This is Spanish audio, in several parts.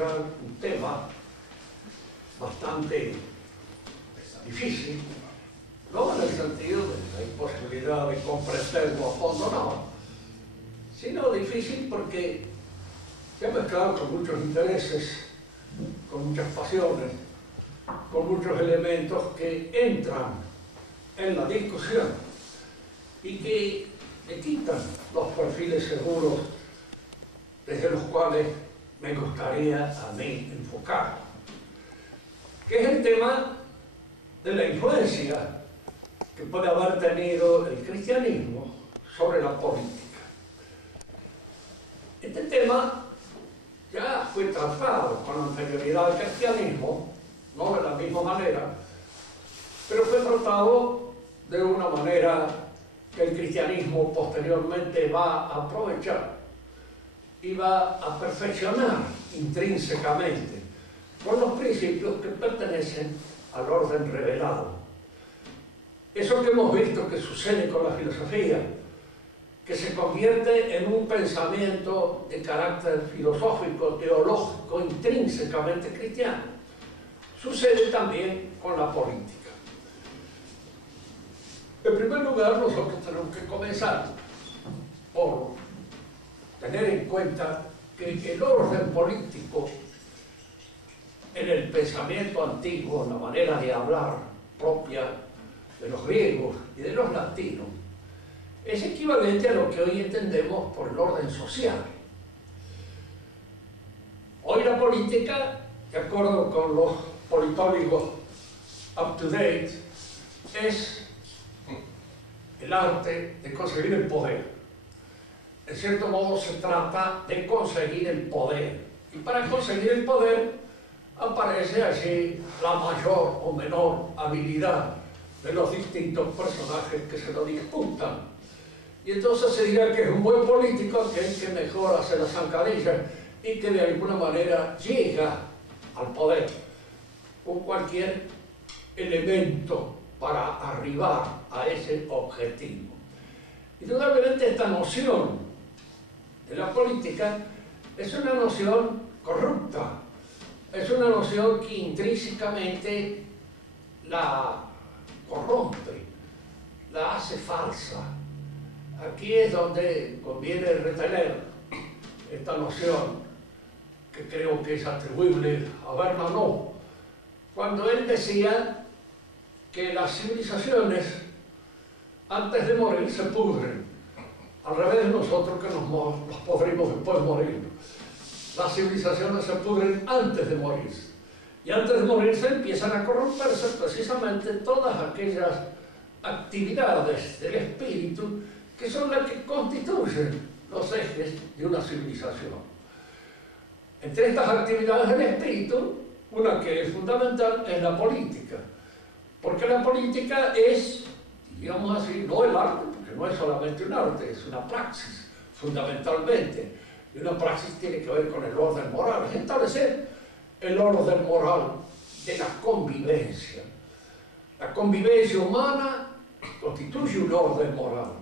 desarrollar un tema bastante difícil, no en el sentido de la imposibilidad de comprenderlo a fondo, no, sino difícil porque se ha mezclado con muchos intereses, con muchas pasiones, con muchos elementos que entran en la discusión y que le quitan los perfiles seguros desde los cuales me gustaría a mí enfocar, que es el tema de la influencia que puede haber tenido el cristianismo sobre la política. Este tema ya fue tratado con anterioridad al cristianismo, no de la misma manera, pero fue tratado de una manera que el cristianismo posteriormente va a aprovechar y va a perfeccionar intrínsecamente con los principios que pertenecen al orden revelado. Eso que hemos visto que sucede con la filosofía, que se convierte en un pensamiento de carácter filosófico, teológico, intrínsecamente cristiano, sucede también con la política. En primer lugar, nosotros tenemos que comenzar por tener en cuenta que el orden político en el pensamiento antiguo, la manera de hablar propia de los griegos y de los latinos, es equivalente a lo que hoy entendemos por el orden social. Hoy la política, de acuerdo con los politólogos up to date, es el arte de conseguir el poder. En cierto modo se trata de conseguir el poder. Y para conseguir el poder aparece allí la mayor o menor habilidad de los distintos personajes que se lo disputan. Y entonces se dirá que es un buen político aquel que mejor hace las zancadillas y que de alguna manera llega al poder con cualquier elemento para arribar a ese objetivo. Indudablemente esta noción de la política es una noción corrupta, es una noción que intrínsecamente la corrompe, la hace falsa. Aquí es donde conviene retener esta noción que creo que es atribuible a Bernanos, cuando él decía que las civilizaciones antes de morir se pudren, al revés de nosotros que nos podrimos después de morir. Las civilizaciones se pudren antes de morirse, y antes de morirse empiezan a corromperse precisamente todas aquellas actividades del espíritu que son las que constituyen los ejes de una civilización. Entre estas actividades del espíritu, una que es fundamental es la política, porque la política es, digamos así, no el arte, porque no es solamente un arte, es una praxis, fundamentalmente. Y una praxis tiene que ver con el orden moral, es establecer el orden moral de la convivencia. La convivencia humana constituye un orden moral.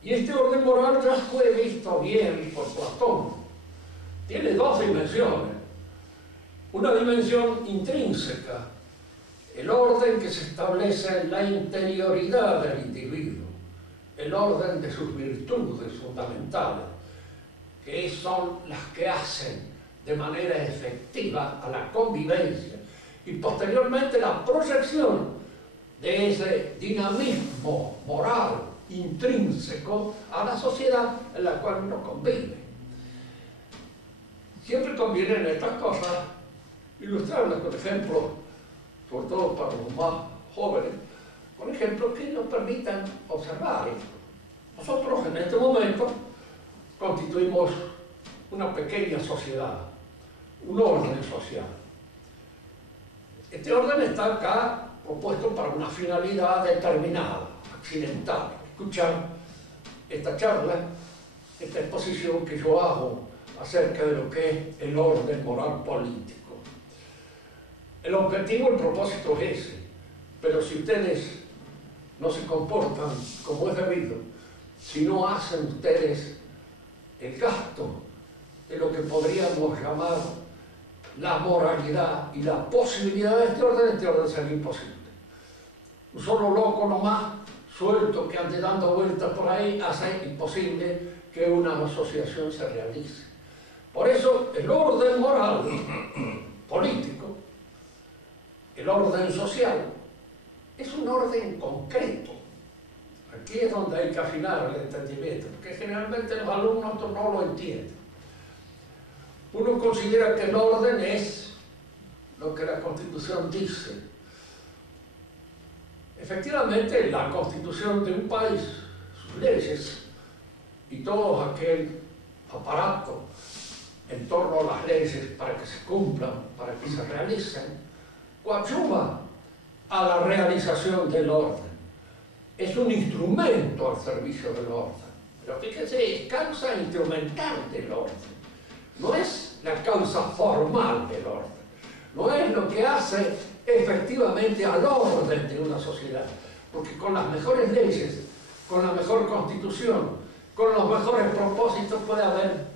Y este orden moral ya fue visto bien por Platón. Tiene dos dimensiones. Una dimensión intrínseca, el orden que se establece en la interioridad del individuo, el orden de sus virtudes fundamentales, que son las que hacen de manera efectiva a la convivencia, y posteriormente la proyección de ese dinamismo moral intrínseco a la sociedad en la cual uno convive. Siempre conviene en estas cosas ilustrarlas con ejemplos, sobre todo para los más jóvenes, con ejemplos que nos permitan observar esto. Nosotros en este momento constituimos una pequeña sociedad, un orden social. Este orden está acá propuesto para una finalidad determinada, accidental. Escuchar esta charla, esta exposición que yo hago acerca de lo que es el orden moral político. El objetivo, el propósito es ese, pero si ustedes no se comportan como es debido, si no hacen ustedes el gasto de lo que podríamos llamar la moralidad y la posibilidad de este orden sería imposible. Un solo loco nomás, suelto, que ande dando vueltas por ahí, hace imposible que una asociación se realice. Por eso el orden moral, político, el orden social, es un orden concreto. Aquí es donde hay que afinar el entendimiento, porque generalmente los alumnos no lo entienden. Uno considera que el orden es lo que la Constitución dice. Efectivamente, la Constitución de un país, sus leyes y todo aquel aparato en torno a las leyes para que se cumplan, para que se realicen, coadyuva a la realización del orden. Es un instrumento al servicio del orden. Pero fíjense, es causa instrumental del orden. No es la causa formal del orden. No es lo que hace efectivamente al orden de una sociedad. Porque con las mejores leyes, con la mejor constitución, con los mejores propósitos puede haber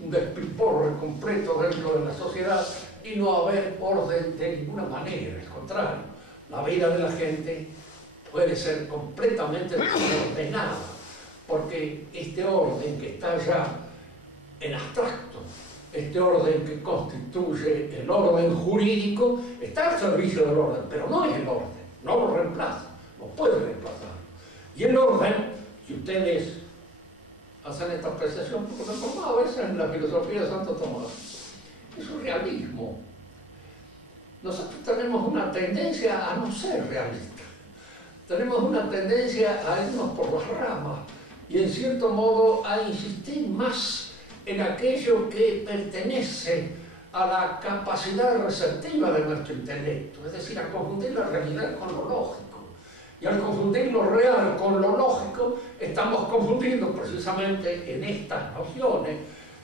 un despiporre completo dentro de la sociedad y no haber orden de ninguna manera. Al contrario, la vida de la gente puede ser completamente desordenada, porque este orden que está ya en abstracto, este orden que constituye el orden jurídico, está al servicio del orden, pero no es el orden, no lo reemplaza, no puede reemplazarlo. Y el orden, si ustedes hacen esta apreciación, porque me pongo a veces en la filosofía de Santo Tomás, es un realismo. Nosotros tenemos una tendencia a no ser realistas. Tenemos una tendencia a irnos por las ramas y en cierto modo a insistir más en aquello que pertenece a la capacidad receptiva de nuestro intelecto, es decir, a confundir la realidad con lo lógico. Y al confundir lo real con lo lógico, estamos confundiendo precisamente en estas nociones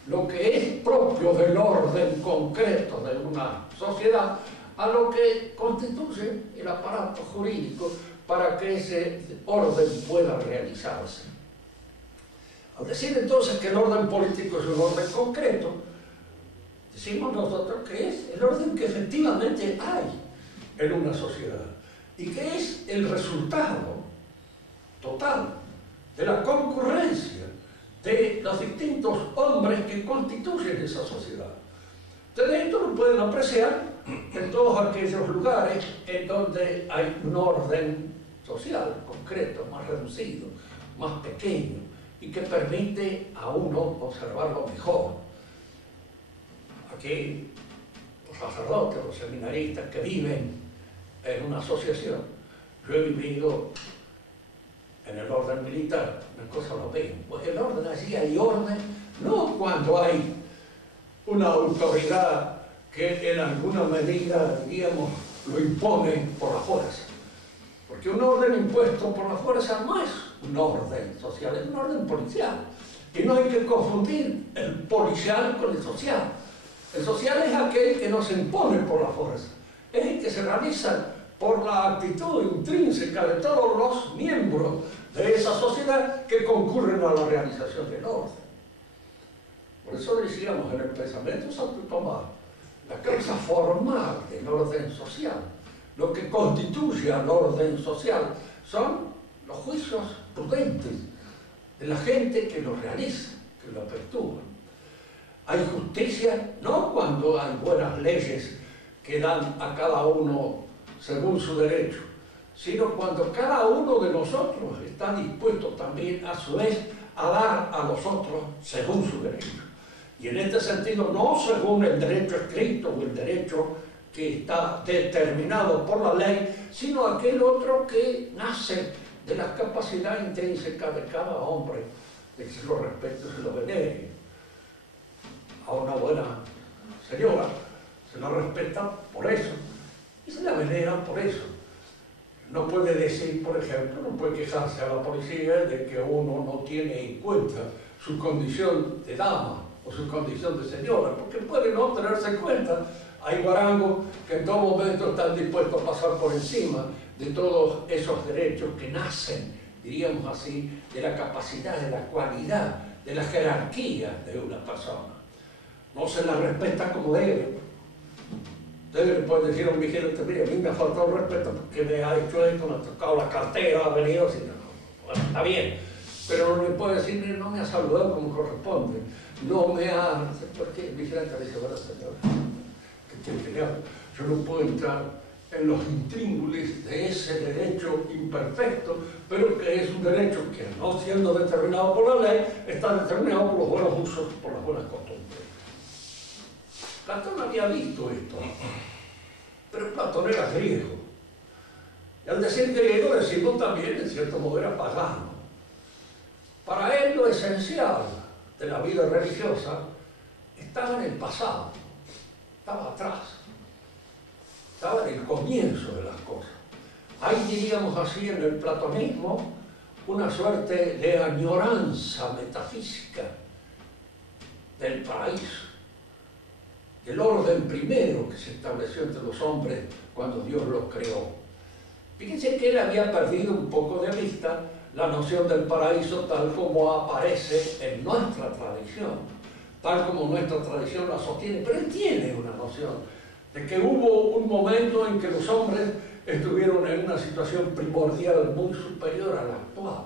lo que es propio del orden concreto de una sociedad a lo que constituye el aparato jurídico para que ese orden pueda realizarse. Al decir entonces que el orden político es un orden concreto, decimos nosotros que es el orden que efectivamente hay en una sociedad y que es el resultado total de la concurrencia de los distintos hombres que constituyen esa sociedad. Ustedes esto lo pueden apreciar en todos aquellos lugares en donde hay un orden social concreto, más reducido, más pequeño, y que permite a uno observarlo mejor. Aquí los sacerdotes, los seminaristas que viven en una asociación, yo he vivido en el orden militar, las cosas lo ven, pues el orden, allí hay orden, no cuando hay una autoridad que en alguna medida, diríamos, lo impone por la fuerza. Porque un orden impuesto por la fuerza no es un orden social, es un orden policial. Y no hay que confundir el policial con el social. El social es aquel que no se impone por la fuerza, es el que se realiza por la actitud intrínseca de todos los miembros de esa sociedad que concurren a la realización del orden. Por eso decíamos en el pensamiento de Santo Tomás, la causa formal del orden social, lo que constituye al orden social, son los juicios prudentes de la gente que lo realiza, que lo efectúa. Hay justicia no cuando hay buenas leyes que dan a cada uno según su derecho, sino cuando cada uno de nosotros está dispuesto también a su vez a dar a los otros según su derecho. Y en este sentido, no según el derecho escrito o el derecho que está determinado por la ley, sino aquel otro que nace de la capacidad intrínseca de cada hombre, de que se lo respete, se lo venere. A una buena señora se la respeta por eso y se la venera por eso. No puede decir, por ejemplo, no puede quejarse a la policía de que uno no tiene en cuenta su condición de dama o su condición de señora, porque puede no tenerse en cuenta. Hay guarangos que en todo momento están dispuestos a pasar por encima de todos esos derechos que nacen, diríamos así, de la capacidad, de la cualidad, de la jerarquía de una persona. No se la respeta como debe, Entonces le pueden decir a un vigilante, mire, a mí me ha faltado el respeto porque me ha hecho esto, me ha tocado la cartera, ha venido así. Bueno, está bien, pero no le puede decir, mire, no me ha saludado como corresponde, no me ha... Porque el vigilante le dice, bueno, señor, ¿qué quiere que le haga? Yo no puedo entrar en los intríngulis de ese derecho imperfecto, pero que es un derecho que, no siendo determinado por la ley, está determinado por los buenos usos, por las buenas costumbres. Platón había visto esto, pero Platón era griego. Y al decir griego decimos también, en cierto modo, era pagano. Para él lo esencial de la vida religiosa estaba en el pasado, estaba atrás, estaba en el comienzo de las cosas. Hay, diríamos así, en el platonismo, una suerte de añoranza metafísica del paraíso, del orden primero que se estableció entre los hombres cuando Dios los creó. Fíjense que él había perdido un poco de vista la noción del paraíso tal como aparece en nuestra tradición, tal como nuestra tradición la sostiene, pero él tiene una noción de que hubo un momento en que los hombres estuvieron en una situación primordial muy superior a la actual.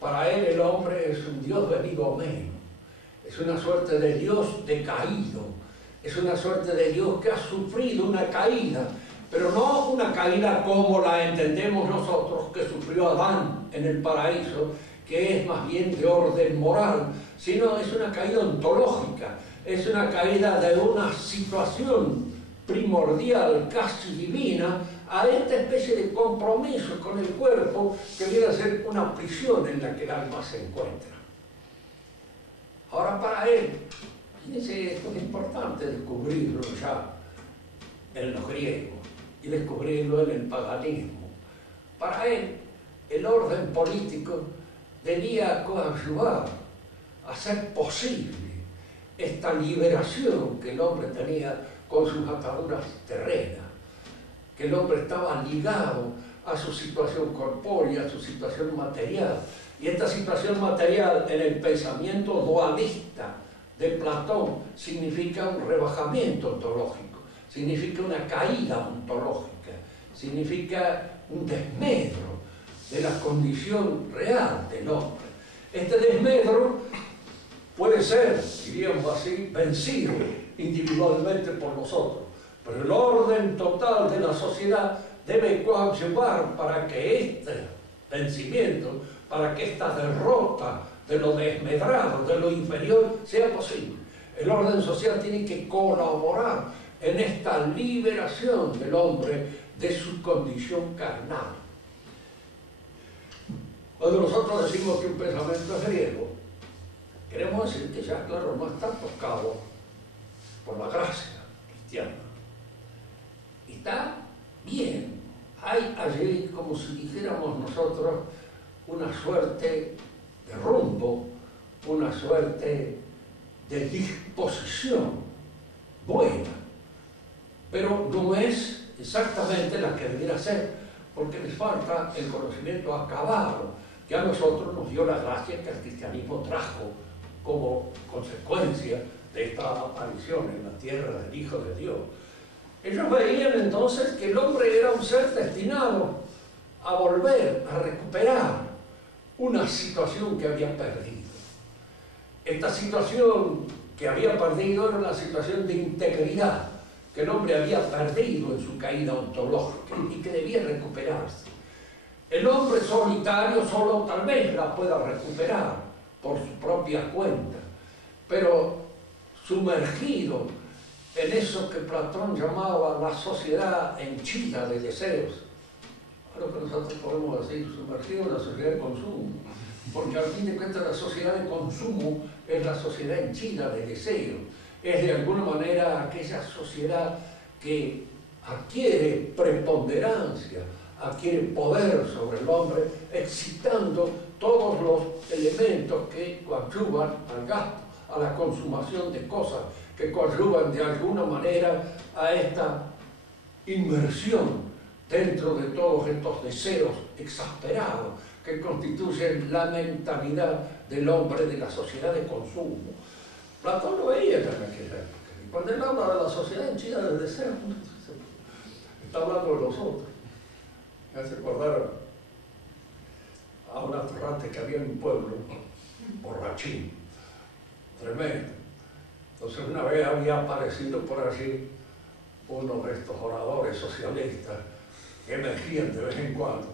Para él el hombre es un Dios venido a menos, es una suerte de Dios decaído, es una suerte de Dios que ha sufrido una caída, pero no una caída como la entendemos nosotros que sufrió Adán en el paraíso, que es más bien de orden moral, sino es una caída ontológica, es una caída de una situación primordial, casi divina, a esta especie de compromiso con el cuerpo que viene a ser una prisión en la que el alma se encuentra. Ahora para él, fíjense, esto es importante descubrirlo ya en los griegos y descubrirlo en el paganismo. Para él, el orden político debía coadyuvar, hacer posible esta liberación que el hombre tenía con sus ataduras terrenas, que el hombre estaba ligado a su situación corpórea, a su situación material. Y esta situación material en el pensamiento dualista de Platón significa un rebajamiento ontológico, significa una caída ontológica, significa un desmedro de la condición real del hombre. Este desmedro puede ser, diríamos así, vencido individualmente por nosotros, pero el orden total de la sociedad debe coadyuvar para que este vencimiento, para que esta derrota de lo desmedrado, de lo inferior, sea posible. El orden social tiene que colaborar en esta liberación del hombre de su condición carnal. Cuando nosotros decimos que un pensamiento es griego, queremos decir que ya, claro, no está tocado por la gracia cristiana. Está bien, hay allí, como si dijéramos nosotros, una suerte de rumbo, una suerte de disposición buena, pero no es exactamente la que debiera ser, porque les falta el conocimiento acabado que a nosotros nos dio la gracia que el cristianismo trajo como consecuencia de esta aparición en la tierra del Hijo de Dios. Ellos veían entonces que el hombre era un ser destinado a volver, a recuperar una situación que había perdido. Esta situación que había perdido era una situación de integridad que el hombre había perdido en su caída ontológica y que debía recuperarse. El hombre solitario solo tal vez la pueda recuperar por su propia cuenta, pero sumergido en eso que Platón llamaba la sociedad henchida de deseos, lo que nosotros podemos decir, sumergido en la sociedad de consumo, porque al fin de cuentas la sociedad de consumo es la sociedad henchida de deseos, es de alguna manera aquella sociedad que adquiere preponderancia, adquiere poder sobre el hombre, excitando todos los elementos que coadyuvan al gasto, a la consumación de cosas, que coadyuvan de alguna manera a esta inmersión dentro de todos estos deseos exasperados que constituyen la mentalidad del hombre de la sociedad de consumo. Platón lo veía en aquella época, Cuando él habla de la sociedad en China de deseo, está hablando de los otros. Me hace recordar a un atorrante que había en un pueblo, borrachín, tremendo. Entonces una vez había aparecido por allí uno de estos oradores socialistas que emergían de vez en cuando.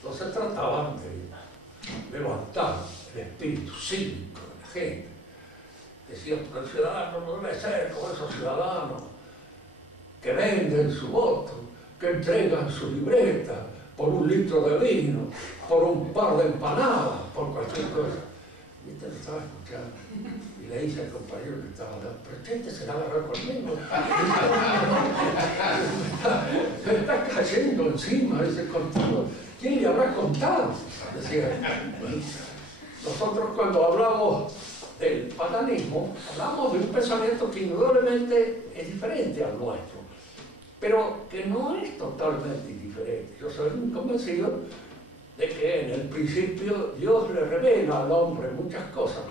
Entonces trataban de levantar el espíritu cívico de la gente. Decían, pero el ciudadano no debe ser como esos ciudadanos que venden su voto, que entregan su libreta por un litro de vino, por un par de empanadas, por cualquier cosa. ¿Viste? Lo estaba escuchando. Y le dice al compañero que estaba hablando, pero este se la agarró conmigo. Me está cayendo encima ese contigo. ¿Quién le habrá contado? Decía. Nosotros cuando hablamos del paganismo, hablamos de un pensamiento que indudablemente es diferente al nuestro, pero que no es totalmente indiferente. Yo soy muy convencido de que en el principio Dios le revela al hombre muchas cosas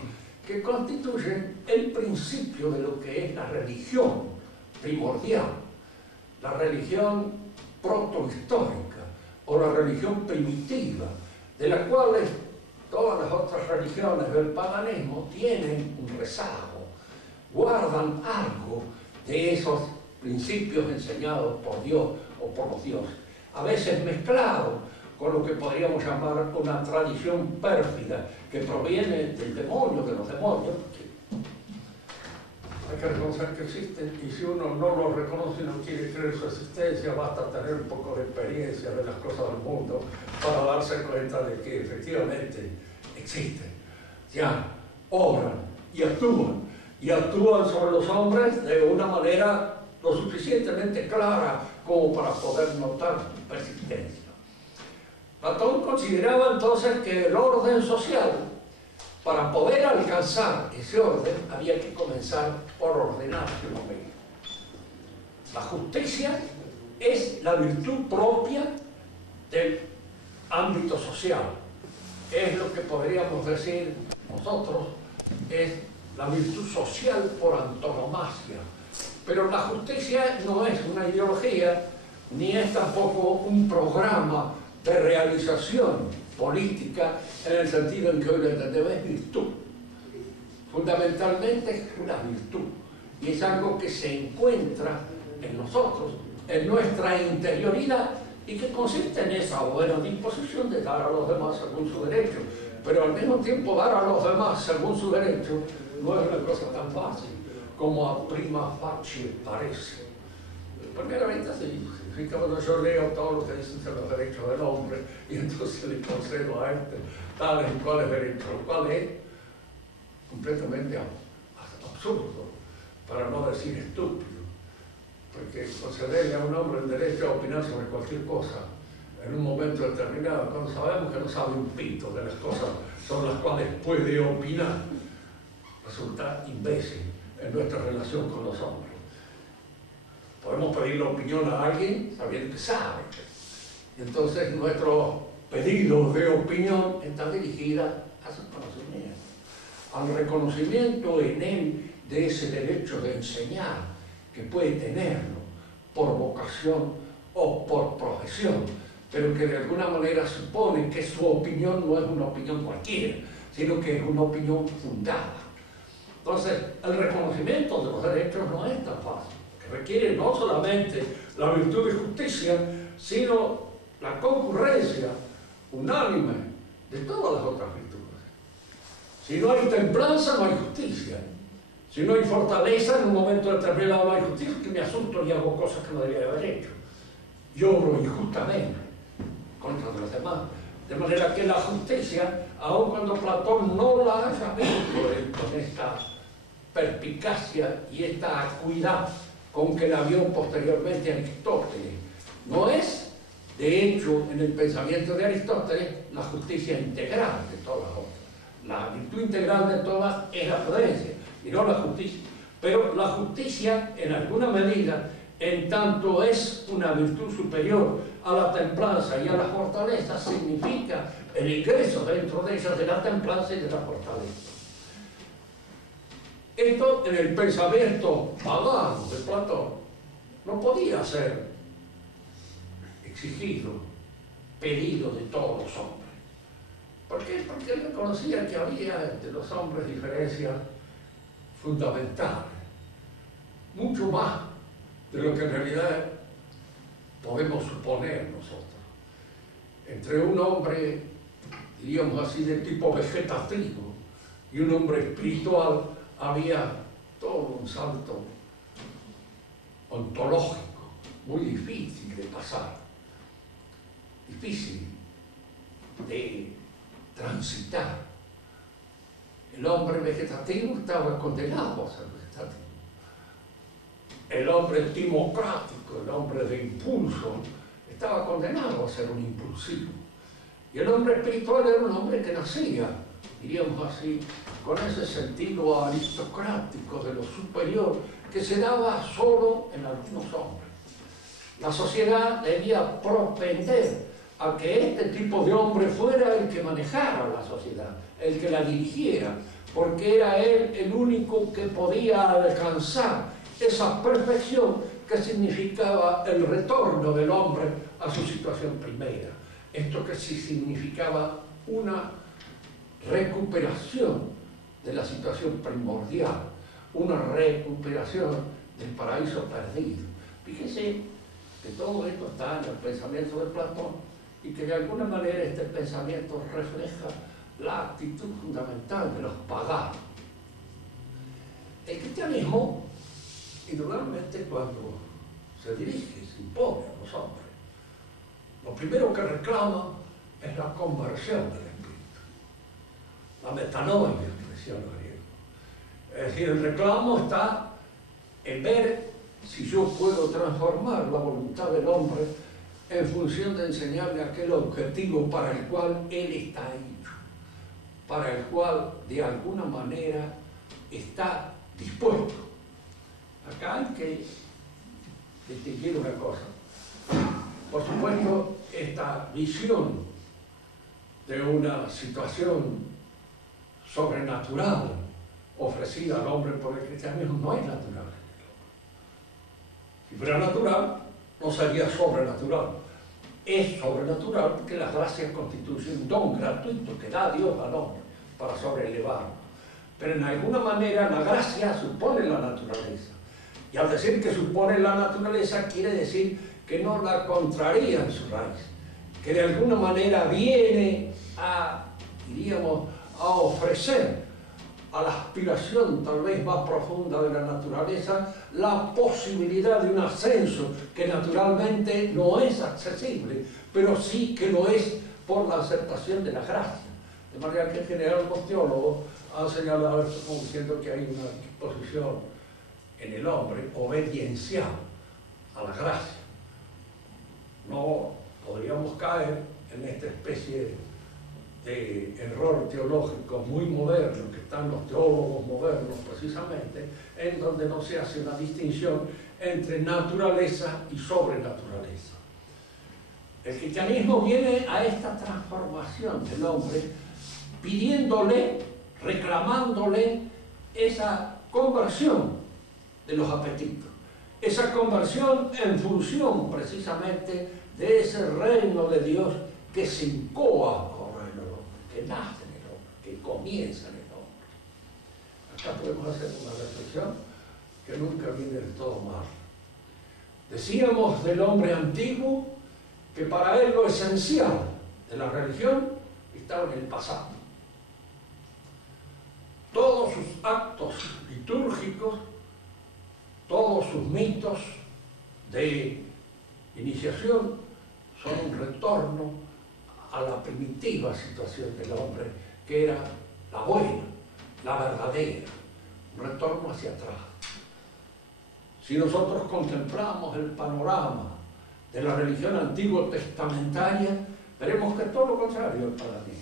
que constituyen el principio de lo que es la religión primordial, la religión protohistórica o la religión primitiva, de la cual todas las otras religiones del paganismo tienen un rezago, guardan algo de esos principios enseñados por Dios o por los dioses, a veces mezclados con lo que podríamos llamar una tradición pérfida que proviene del demonio, de los demonios. Hay que reconocer que existen, y si uno no lo reconoce y no quiere creer su existencia, basta tener un poco de experiencia de las cosas del mundo para darse cuenta de que efectivamente existen, ya obran y actúan sobre los hombres de una manera lo suficientemente clara como para poder notar su persistencia. Platón consideraba entonces que el orden social, para poder alcanzar ese orden, había que comenzar por ordenarse uno mismo. La justicia es la virtud propia del ámbito social. Es lo que podríamos decir nosotros, es la virtud social por antonomasia. Pero la justicia no es una ideología, ni es tampoco un programa de realización política en el sentido en que hoy lo entendemos, es virtud. Fundamentalmente es una virtud y es algo que se encuentra en nosotros, en nuestra interioridad, y que consiste en esa buena disposición de dar a los demás según su derecho. Pero al mismo tiempo dar a los demás según su derecho no es una cosa tan fácil como a prima facie parece. Primeramente sí, significa cuando yo leo todo lo que dicen de los derechos del hombre y entonces le concedo a este tales y cuales derechos, lo cual es completamente absurdo, para no decir estúpido, porque concederle a un hombre el derecho a opinar sobre cualquier cosa en un momento determinado, cuando sabemos que no sabe un pito de las cosas sobre las cuales puede opinar, resulta imbécil en nuestra relación con los hombres. Podemos pedir la opinión a alguien sabiendo que sabe. Entonces nuestro pedido de opinión está dirigida a su conocimiento, al reconocimiento en él de ese derecho de enseñar que puede tenerlo por vocación o por profesión, pero que de alguna manera supone que su opinión no es una opinión cualquiera, sino que es una opinión fundada. Entonces, el reconocimiento de los derechos no es tan fácil, que requiere no solamente la virtud de justicia, sino la concurrencia unánime de todas las otras virtudes. Si no hay templanza, no hay justicia. Si no hay fortaleza, en un momento determinado no hay justicia, que me asusto y hago cosas que no debería haber hecho. Y obro injustamente contra los demás. De manera que la justicia, aun cuando Platón no la haya visto con esta perspicacia y esta acuidad con que la vio posteriormente Aristóteles, no es, de hecho, en el pensamiento de Aristóteles, la justicia integral de todas las otras. La virtud integral de todas es la prudencia, y no la justicia. Pero la justicia, en alguna medida, en tanto es una virtud superior a la templanza y a la fortaleza, significa el ingreso dentro de ellas de la templanza y de la fortaleza. Esto en el pensamiento pagano de Platón no podía ser exigido, pedido de todos los hombres. ¿Por qué? Porque él reconocía que había entre los hombres diferencias fundamentales, mucho más de lo que en realidad podemos suponer nosotros. Entre un hombre, diríamos así, de tipo vegetativo y un hombre espiritual, había todo un salto ontológico muy difícil de pasar, difícil de transitar. El hombre vegetativo estaba condenado a ser vegetativo. El hombre timocrático, el hombre de impulso, estaba condenado a ser un impulsivo. Y el hombre espiritual era un hombre que nacía, diríamos así, con ese sentido aristocrático de lo superior que se daba solo en algunos hombres. La sociedad debía propender a que este tipo de hombre fuera el que manejara la sociedad, el que la dirigiera, porque era él el único que podía alcanzar esa perfección que significaba el retorno del hombre a su situación primera. Esto que sí significaba una recuperación de la situación primordial, una recuperación del paraíso perdido. Fíjense que todo esto está en el pensamiento de Platón y que de alguna manera este pensamiento refleja la actitud fundamental de los paganos. El cristianismo, indudablemente, cuando se dirige, se impone a los hombres, lo primero que reclama es la conversión del espíritu, la metanoia, que decía el griego. Es decir, el reclamo está en ver si yo puedo transformar la voluntad del hombre en función de enseñarle aquel objetivo para el cual él está hecho, para el cual de alguna manera está dispuesto. Acá hay que distinguir una cosa. Por supuesto, esta visión de una situación sobrenatural ofrecida al hombre por el cristianismo no es natural. Si fuera natural, no sería sobrenatural. Es sobrenatural porque las gracias constituyen un don gratuito que da Dios al hombre para sobrelevarlo. Pero en alguna manera la gracia supone la naturaleza. Y al decir que supone la naturaleza, quiere decir que no la contraría en su raíz, que de alguna manera viene a, diríamos, a ofrecer a la aspiración tal vez más profunda de la naturaleza la posibilidad de un ascenso que naturalmente no es accesible, pero sí que lo es por la aceptación de la gracia. De manera que en general los teólogos han señalado esto como diciendo que hay una disposición en el hombre obediencial a la gracia. No podríamos caer en esta especie de error teológico muy moderno que están los teólogos modernos precisamente, en donde no se hace una distinción entre naturaleza y sobrenaturaleza. El cristianismo viene a esta transformación del hombre pidiéndole, reclamándole esa conversión de los apetitos, esa conversión en función precisamente de ese reino de Dios que se incoa ahora en el hombre, que nace en el hombre, que comienza en el hombre. Acá podemos hacer una reflexión que nunca viene del todo mal. Decíamos del hombre antiguo que para él lo esencial de la religión estaba en el pasado. Todos sus actos litúrgicos, todos sus mitos de iniciación son un retorno a la primitiva situación del hombre, que era la buena, la verdadera, un retorno hacia atrás. Si nosotros contemplamos el panorama de la religión antiguo testamentaria, veremos que es todo lo contrario al paradigma.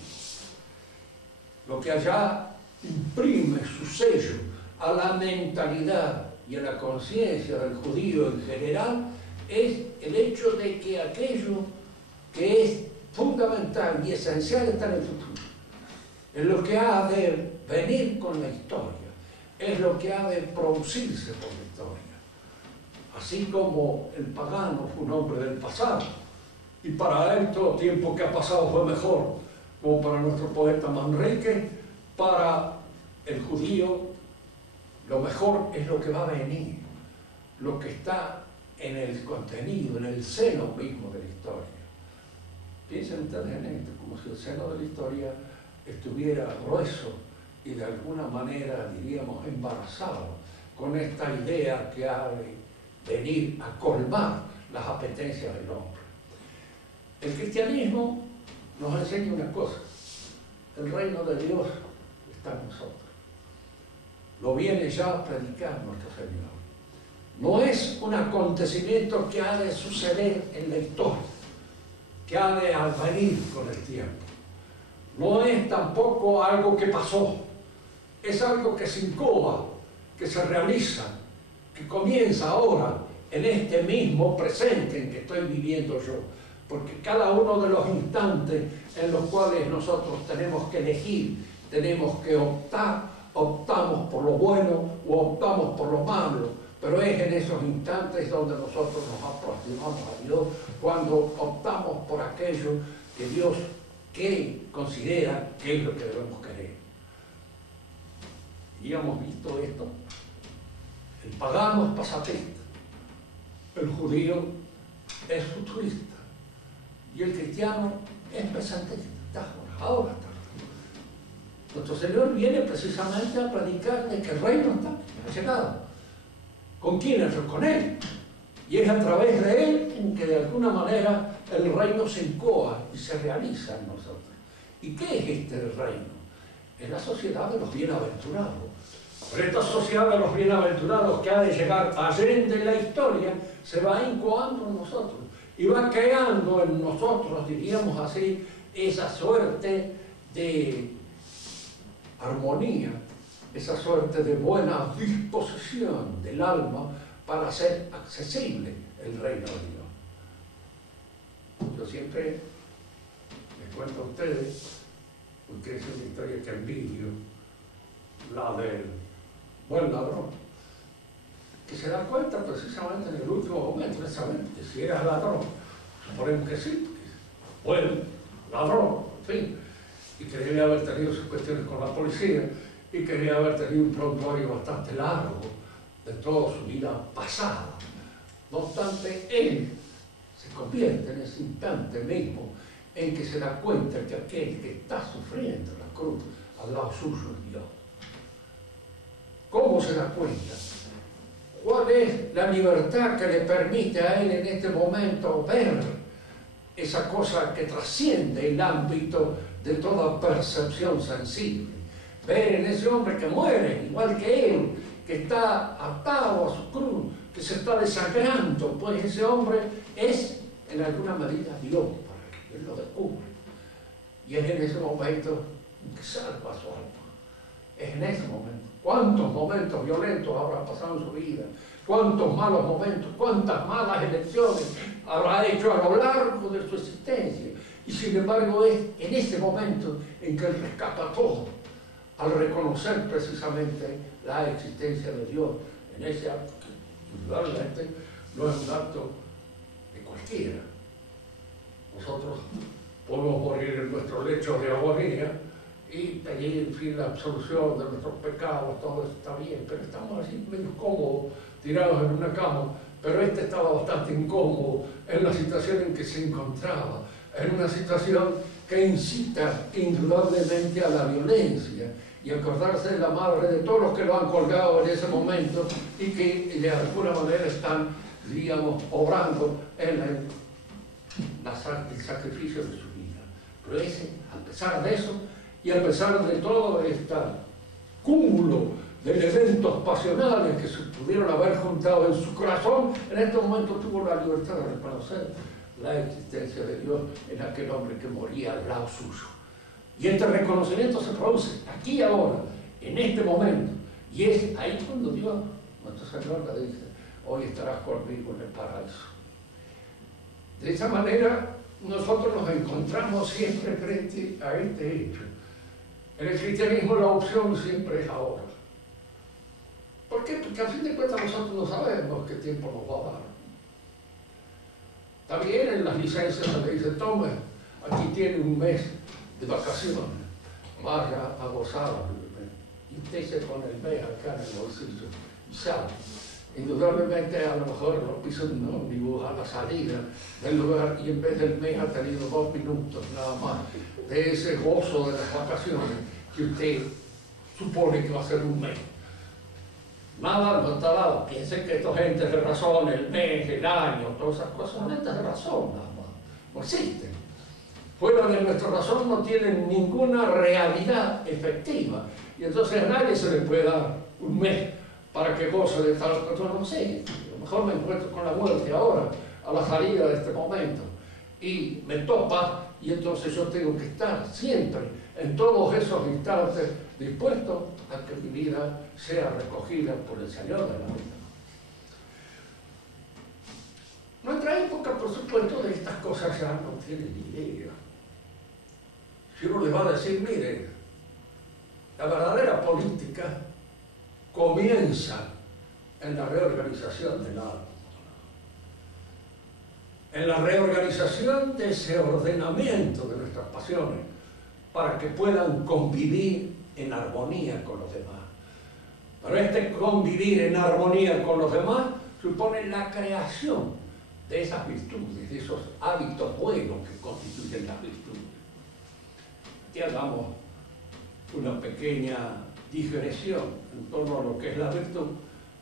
Lo que allá imprime su sello a la mentalidad y a la conciencia del judío en general es el hecho de que aquello que es fundamental y esencial está en el futuro, en lo que ha de venir con la historia, es lo que ha de producirse por la historia. Así como el pagano fue un hombre del pasado, y para él todo tiempo que ha pasado fue mejor, como para nuestro poeta Manrique, para el judío lo mejor es lo que va a venir, lo que está en el contenido, en el seno mismo de la historia. Piensen ustedes en esto, como si el seno de la historia estuviera grueso y de alguna manera, diríamos, embarazado con esta idea que ha de venir a colmar las apetencias del hombre. El cristianismo nos enseña una cosa: el reino de Dios está en nosotros. Lo viene ya a predicar nuestro Señor. No es un acontecimiento que ha de suceder en la historia, que ha de advenir con el tiempo. No es tampoco algo que pasó, es algo que se incoa, que se realiza, que comienza ahora, en este mismo presente en que estoy viviendo yo. Porque cada uno de los instantes en los cuales nosotros tenemos que elegir, tenemos que optar, optamos por lo bueno o optamos por lo malo, pero es en esos instantes donde nosotros nos aproximamos a Dios, cuando optamos por aquello que Dios considera que es lo que debemos querer. Y hemos visto esto. El pagano es pasatista, el judío es futurista, y el cristiano es presentista. Ahora está. Nuestro Señor viene precisamente a predicar de que el reino ha llegado. ¿Con quién es? Con Él. Y es a través de Él en que de alguna manera el reino se incoa y se realiza en nosotros. ¿Y qué es este reino? Es la sociedad de los bienaventurados. Pero esta sociedad de los bienaventurados que ha de llegar allende la historia se va incoando en nosotros y va creando en nosotros, diríamos así, esa suerte de armonía, esa suerte de buena disposición del alma para hacer accesible el reino de Dios. Yo siempre les cuento a ustedes, porque es una historia que envidio, la del buen ladrón, que se da cuenta precisamente en el último momento de saber que si era ladrón, suponemos que sí, buen ladrón, en fin, y que debía haber tenido sus cuestiones con la policía, y quería haber tenido un prontuario bastante largo de toda su vida pasada. No obstante, él se convierte en ese instante mismo en que se da cuenta que aquel que está sufriendo la cruz al lado suyo es Dios. ¿Cómo se da cuenta? ¿Cuál es la libertad que le permite a él en este momento ver esa cosa que trasciende el ámbito de toda percepción sensible? Ver en ese hombre que muere, igual que él, que está atado a su cruz, que se está desangrando, pues ese hombre es en alguna medida Dios para él lo descubre. Y es en ese momento en que salva su alma. Es en ese momento. ¿Cuántos momentos violentos habrá pasado en su vida? ¿Cuántos malos momentos? ¿Cuántas malas elecciones habrá hecho a lo largo de su existencia? Y sin embargo es en ese momento en que él rescata todo, al reconocer precisamente la existencia de Dios en ese acto, que indudablemente no es un acto de cualquiera. Nosotros podemos morir en nuestro lecho de agonía y pedir, en fin, la absolución de nuestros pecados, todo eso está bien, pero estamos así medio cómodos, tirados en una cama, pero este estaba bastante incómodo en la situación en que se encontraba, en una situación que incita indudablemente a la violencia, y acordarse de la madre de todos los que lo han colgado en ese momento y que de alguna manera están, digamos, obrando en el sacrificio de su vida. Pero ese, a pesar de eso, y a pesar de todo este cúmulo de elementos pasionales que se pudieron haber juntado en su corazón, en este momento tuvo la libertad de reconocer la existencia de Dios en aquel hombre que moría al lado suyo. Y este reconocimiento se produce aquí y ahora, en este momento. Y es ahí cuando Dios, nuestro Señor, le dice: hoy estarás conmigo en el paraíso. De esa manera, nosotros nos encontramos siempre frente a este hecho. En el cristianismo la opción siempre es ahora. ¿Por qué? Porque al fin de cuentas nosotros no sabemos qué tiempo nos va a dar. También en las licencias se le dice, tome, aquí tiene un mes de vacaciones, vaya a gozar. Y usted se pone el mes acá en el bolsillo y sale. Indudablemente a lo mejor lo piso en un ómnibus a la salida del lugar y en vez del mes ha tenido 2 minutos nada más de ese gozo de las vacaciones que usted supone que va a ser un mes. Nada, no está dado. Piensen que estos entes de razón, el mes, el año, todas esas cosas son entes de razón nada más. No existen. Fuera de nuestra razón no tienen ninguna realidad efectiva. Y entonces a nadie se le puede dar un mes para que goce de tal cosa. No sé, a lo mejor me encuentro con la muerte ahora, a la salida de este momento. Y me topa, y entonces yo tengo que estar siempre, en todos esos instantes, dispuesto a que mi vida sea recogida por el Señor de la vida. Nuestra época, por supuesto, de estas cosas ya no tiene ni idea. Si uno le va a decir, mire, la verdadera política comienza en la reorganización del alma, en la reorganización de ese ordenamiento de nuestras pasiones para que puedan convivir en armonía con los demás. Pero este convivir en armonía con los demás supone la creación de esas virtudes, de esos hábitos buenos que constituyen las virtudes. Aquí hagamos una pequeña digresión en torno a lo que es la virtud,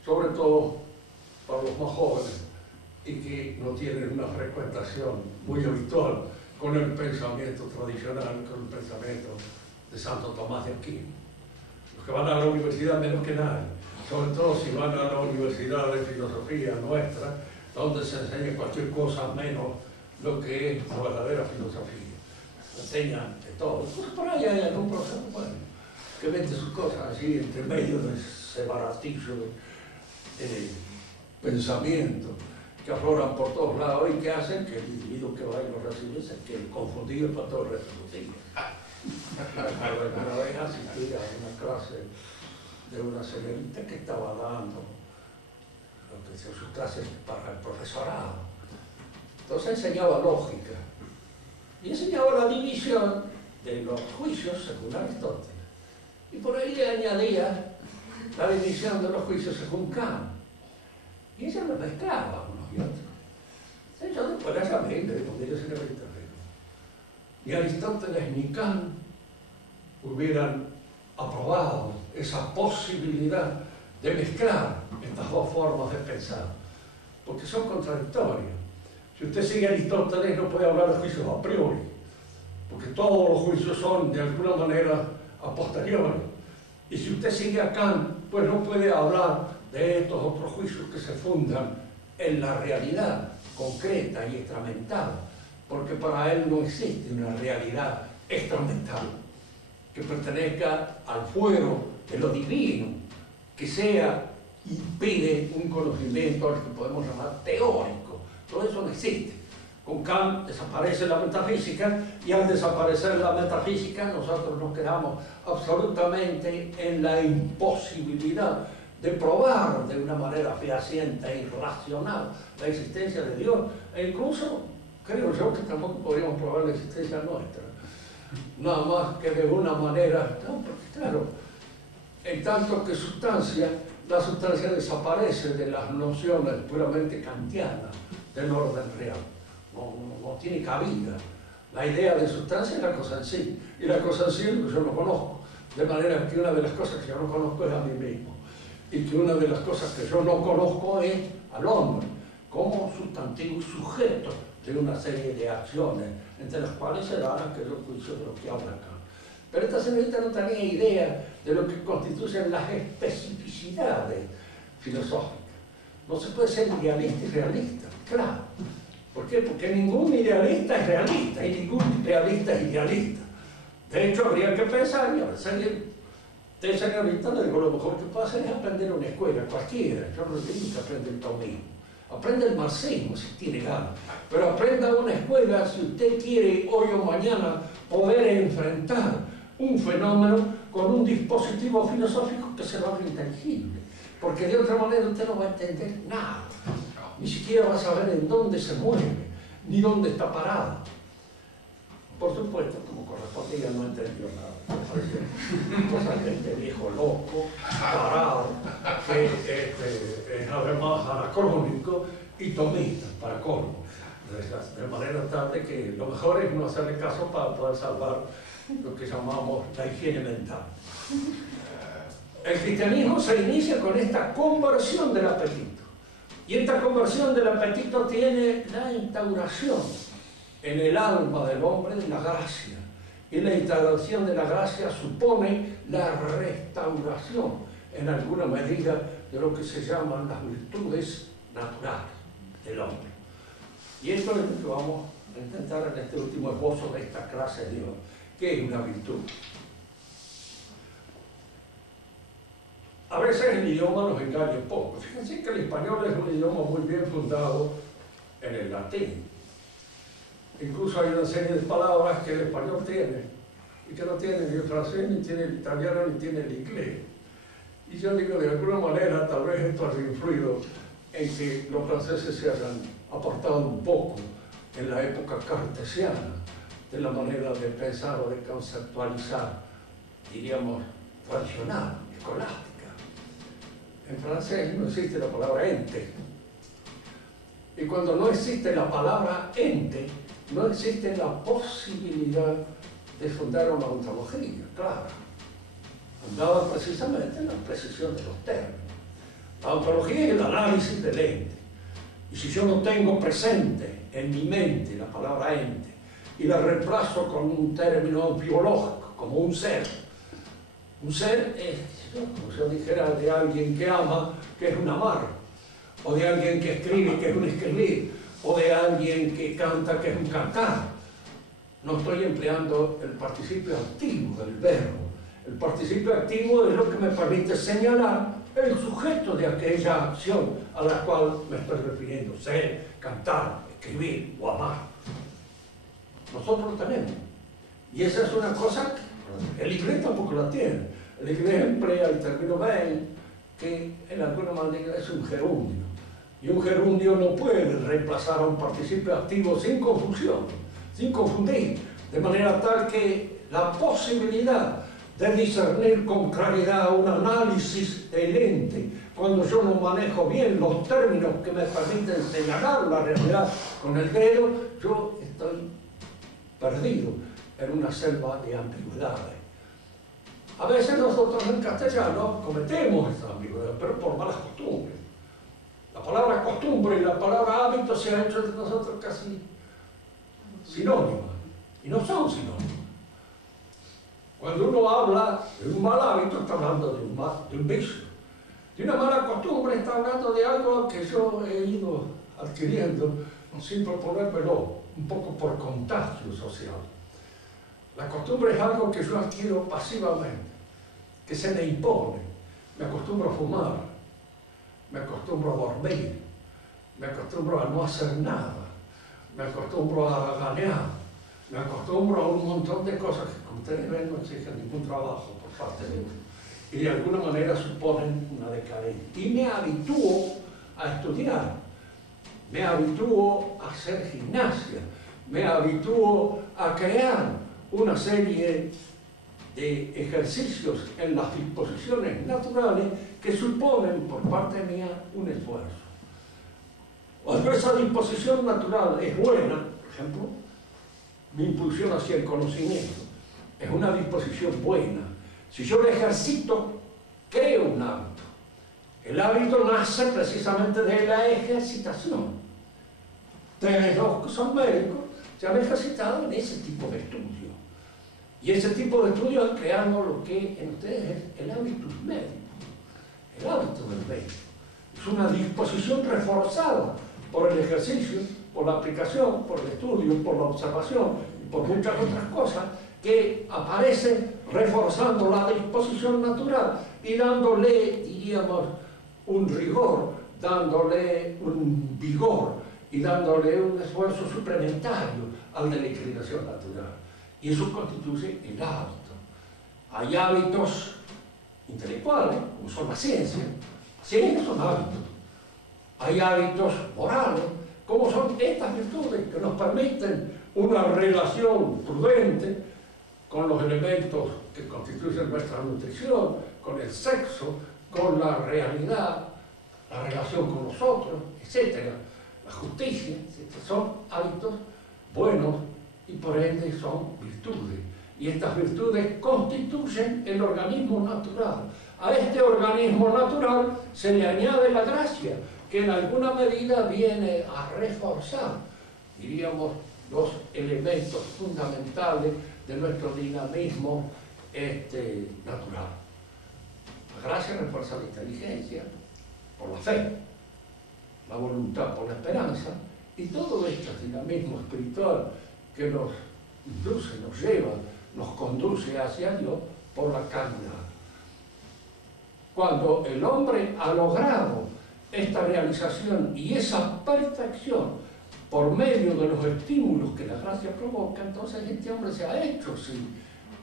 sobre todo para los más jóvenes y que no tienen una frecuentación muy habitual con el pensamiento tradicional, con el pensamiento de Santo Tomás de Aquino. Los que van a la universidad menos que nadie, sobre todo si van a la universidad de filosofía nuestra, donde se enseña cualquier cosa menos lo que es la verdadera filosofía. Se enseñan de todo. Pues por ahí hay algún profesor, bueno, que vende sus cosas así entre medio de ese baratillo de pensamiento que afloran por todos lados y que hacen que el individuo que va y lo recibe se quede confundido para todo el resto de los días. Una vez asistí a una clase de una señorita que estaba dando lo que son sus clases para el profesorado. Entonces enseñaba lógica y enseñaba la división de los juicios según Aristóteles. Y por ahí le añadía la división de los juicios según Kant. Y ella lo mezclaba unos y otros. Entonces yo después la llamé y le digo, mire señorita, ni Aristóteles ni Kant hubieran aprobado esa posibilidad de mezclar estas dos formas de pensar, porque son contradictorias. Si usted sigue a Aristóteles no puede hablar de juicios a priori, porque todos los juicios son de alguna manera a posteriori. Y si usted sigue a Kant, pues no puede hablar de estos otros juicios que se fundan en la realidad concreta y extramental, porque para él no existe una realidad extramental que pertenezca al fuero de lo divino, que impide un conocimiento al que podemos llamar teórico. Todo eso no existe. Con Kant desaparece la metafísica y al desaparecer la metafísica nosotros nos quedamos absolutamente en la imposibilidad de probar de una manera fehaciente e irracional la existencia de Dios, e incluso creo yo que tampoco podríamos probar la existencia nuestra, nada más que de una manera, no, porque claro, en tanto que sustancia, la sustancia desaparece de las nociones puramente kantianas del orden real, no tiene cabida. La idea de sustancia es la cosa en sí, y la cosa en sí es lo que yo no conozco, de manera que una de las cosas que yo no conozco es a mí mismo, y que una de las cosas que yo no conozco es al hombre, como sustantivo sujeto de una serie de acciones, entre las cuales se dan aquellos juicios de los que habla acá. Pero esta señorita no tenía idea de lo que constituyen las especificidades filosóficas. No se puede ser idealista y realista, claro. ¿Por qué? Porque ningún idealista es realista y ningún realista es idealista. De hecho, habría que pensar, y a veces de señorita le digo, lo mejor que puede hacer es aprender una escuela, cualquiera. Yo no le digo que aprenda el taunismo. Aprenda el marxismo si tiene ganas, pero aprenda una escuela si usted quiere hoy o mañana poder enfrentar un fenómeno con un dispositivo filosófico que se lo haga inteligible, porque de otra manera usted no va a entender nada. Ni siquiera va a saber en dónde se mueve, ni dónde está parado. Por supuesto, como correspondía, no entendió nada. Cosas de este viejo loco, parado, que es además anacrónico y tomista, para colmo. De manera tal de que lo mejor es no hacerle caso para poder salvar lo que llamamos la higiene mental. El cristianismo se inicia con esta conversión del apetito. Y esta conversión del apetito tiene la instauración en el alma del hombre de la gracia. Y la instauración de la gracia supone la restauración, en alguna medida, de lo que se llaman las virtudes naturales del hombre. Y esto es lo que vamos a intentar en este último esbozo de esta clase de Dios. ¿Qué es una virtud? A veces el idioma nos engaña un poco. Fíjense que el español es un idioma muy bien fundado en el latín. Incluso hay una serie de palabras que el español tiene y que no tiene ni el francés, ni tiene el italiano, ni tiene el inglés. Y yo digo, de alguna manera, tal vez esto ha influido en que los franceses se hayan apartado un poco en la época cartesiana de la manera de pensar o de conceptualizar, diríamos, tradicional, escolástica. En francés no existe la palabra ente. Y cuando no existe la palabra ente, no existe la posibilidad de fundar una ontología, claro. Fundada precisamente en la precisión de los términos. La ontología es el análisis del ente. Y si yo no tengo presente en mi mente la palabra ente y la reemplazo con un término biológico, como un ser es, como si yo dijera de alguien que ama, que es un amar, o de alguien que escribe, que es un escribir, o de alguien que canta, que es un cantar. No estoy empleando el participio activo del verbo. El participio activo es lo que me permite señalar el sujeto de aquella acción a la cual me estoy refiriendo, ser, cantar, escribir o amar. Nosotros lo tenemos. Y esa es una cosa que el inglés tampoco la tiene. El inglés emplea el término vein, que en alguna manera es un gerundio. Y un gerundio no puede reemplazar a un participio activo sin confusión, sin confundir, de manera tal que la posibilidad de discernir con claridad un análisis del ente, cuando yo no manejo bien los términos que me permiten señalar la realidad con el dedo, yo estoy perdido en una selva de ambigüedades. A veces nosotros en castellano cometemos esa ambigüedad, pero por malas costumbres. La palabra costumbre y la palabra hábito se han hecho de nosotros casi sinónimas, y no son sinónimas. Cuando uno habla de un mal hábito, está hablando de un vicio. De una mala costumbre, está hablando de algo que yo he ido adquiriendo sin proponérmelo, un poco por contagio social. La costumbre es algo que yo adquiero pasivamente, que se me impone. Me acostumbro a fumar, me acostumbro a dormir, me acostumbro a no hacer nada, me acostumbro a ganar, me acostumbro a un montón de cosas que, como ustedes ven, no exigen ningún trabajo por parte de uno. Y de alguna manera suponen una decadencia. Y me habitúo a estudiar, me habitúo a hacer gimnasia, me habitúo a crear una serie de ejercicios en las disposiciones naturales que suponen por parte mía un esfuerzo. Cuando esa disposición natural es buena, por ejemplo, mi impulsión hacia el conocimiento es una disposición buena. Si yo la ejercito, creo un hábito. El hábito nace precisamente de la ejercitación. Ustedes, los que son médicos, se han ejercitado en ese tipo de estudio. Y ese tipo de estudio han creado lo que en ustedes es el hábitus médico. El hábito del médico. Es una disposición reforzada por el ejercicio, por la aplicación, por el estudio, por la observación y por muchas otras cosas que aparecen reforzando la disposición natural y dándole, diríamos, un rigor, dándole un vigor y dándole un esfuerzo suplementario al de la inclinación natural. Y eso constituye el hábito. Hay hábitos intelectuales, como son la ciencia. La Sí, son hábitos. Hay hábitos morales, como son estas virtudes que nos permiten una relación prudente con los elementos que constituyen nuestra nutrición, con el sexo, con la realidad, la relación con nosotros, etc. La justicia, etc. Son hábitos buenos y por ende son virtudes. Y estas virtudes constituyen el organismo natural. A este organismo natural se le añade la gracia, que en alguna medida viene a reforzar, diríamos, los elementos fundamentales de nuestro dinamismo natural. La gracia refuerza la inteligencia por la fe, la voluntad por la esperanza, y todo este dinamismo espiritual que nos induce, nos lleva, nos conduce hacia Dios por la caridad. Cuando el hombre ha logrado esta realización y esa perfección por medio de los estímulos que la gracia provoca, entonces este hombre se ha hecho, sí,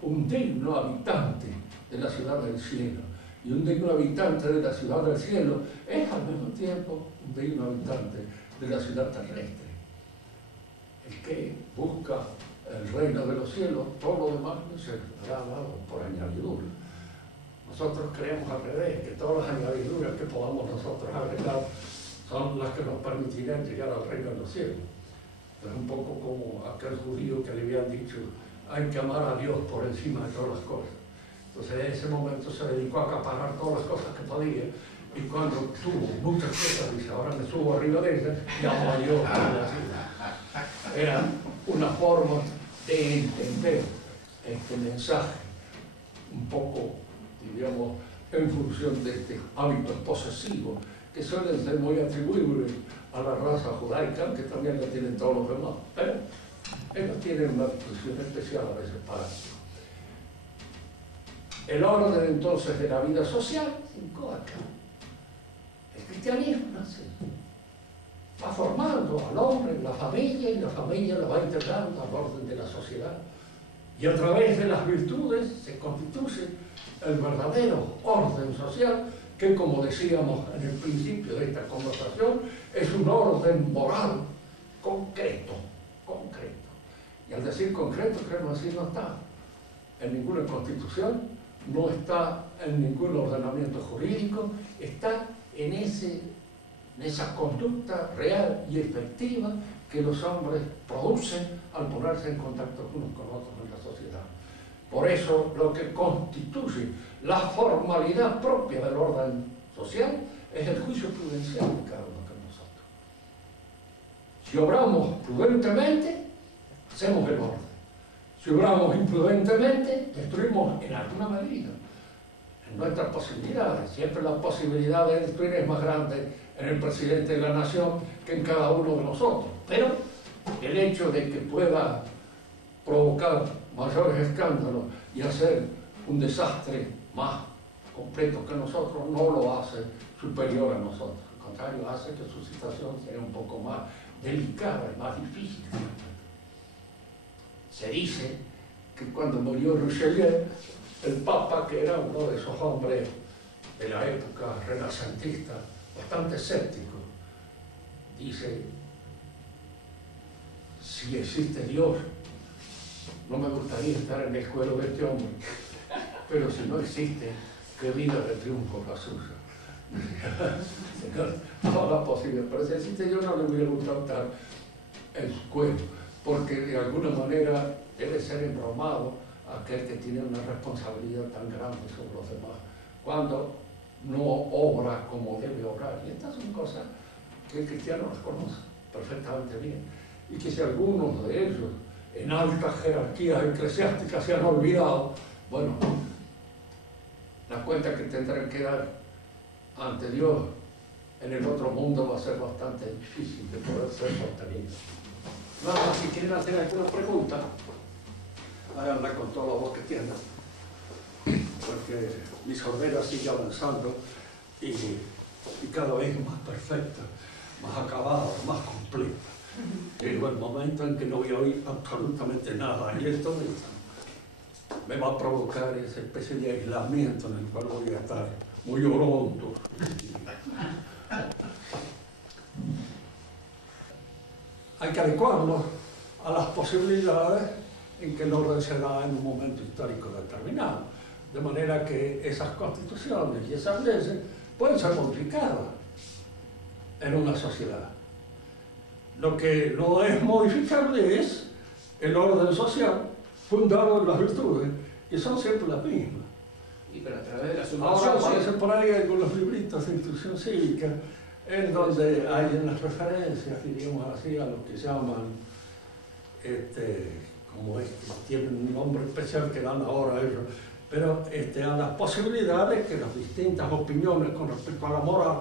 un digno habitante de la ciudad del cielo. Y un digno habitante de la ciudad del cielo es al mismo tiempo un digno habitante de la ciudad terrestre. El que busca el reino de los cielos, todo lo demás se será dado por añadidura. Nosotros creemos al revés, que todas las añadiduras que podamos nosotros agregar son las que nos permitirán llegar al reino de los cielos. Es un poco como aquel judío que le habían dicho, hay que amar a Dios por encima de todas las cosas. Entonces en ese momento se dedicó a acaparar todas las cosas que podía, y cuando tuvo muchas cosas, dice, ahora me subo arriba de ellas y amo a Dios. Era una forma de entender este mensaje, un poco, diríamos, en función de este hábitos posesivos que suelen ser muy atribuibles a la raza judaica, que también lo tienen todos los demás, pero ellos tienen una discusión especial a veces para eso. El orden entonces de la vida social se incoaca. El cristianismo nace, va formando al hombre en la familia, y la familia lo va integrando al orden de la sociedad. Y a través de las virtudes se constituye el verdadero orden social, que, como decíamos en el principio de esta conversación, es un orden moral concreto. Y al decir concreto, queremos decir no está en ninguna constitución, no está en ningún ordenamiento jurídico, está en esa conducta real y efectiva que los hombres producen al ponerse en contacto unos con otros en la sociedad. Por eso lo que constituye la formalidad propia del orden social es el juicio prudencial de cada uno de nosotros. Si obramos prudentemente, hacemos el orden. Si obramos imprudentemente, destruimos en alguna medida en nuestras posibilidades. Siempre la posibilidad de destruir es más grande en el presidente de la nación que en cada uno de nosotros. Pero el hecho de que pueda provocar mayores escándalos y hacer un desastre más completo que nosotros no lo hace superior a nosotros. Al contrario, hace que su situación sea un poco más delicada y más difícil. Se dice que cuando murió Richelieu, el Papa, que era uno de esos hombres de la época renacentista, bastante escéptico, dice, si existe Dios, no me gustaría estar en el cuero de este hombre, pero si no existe, qué vida de triunfo la suya. No la posible, pero si existe Dios no le hubiera gustado estar en su cuero, porque de alguna manera debe ser embromado aquel que tiene una responsabilidad tan grande sobre los demás, cuando no obra como debe obrar. Y estas son cosas que el cristiano las conoce perfectamente bien, y que si algunos de ellos en altas jerarquías eclesiásticas se han olvidado, bueno, la cuenta que tendrán que dar ante Dios en el otro mundo va a ser bastante difícil de poder ser sostenido. Nada más, si quieren hacer alguna pregunta, háganla con toda la voz que tienen, porque mi sordera sigue avanzando y cada vez más perfecta, más acabada, más completa. Llegó el momento en que no voy a oír absolutamente nada, y esto me va a provocar esa especie de aislamiento en el cual voy a estar muy orontos. Hay que adecuarlo a las posibilidades en que el orden se da en un momento histórico determinado. De manera que esas constituciones y esas leyes pueden ser modificadas en una sociedad. Lo que no es modificable es el orden social fundado en las virtudes, que son siempre las mismas. Y pero a través de la Ahora subversión, aparecen por ahí algunos libritos de instrucción cívica en donde hay unas referencias, diríamos así, a lo que llaman, como es, tienen un nombre especial que dan ahora ellos, pero a las posibilidades que las distintas opiniones con respecto a la moral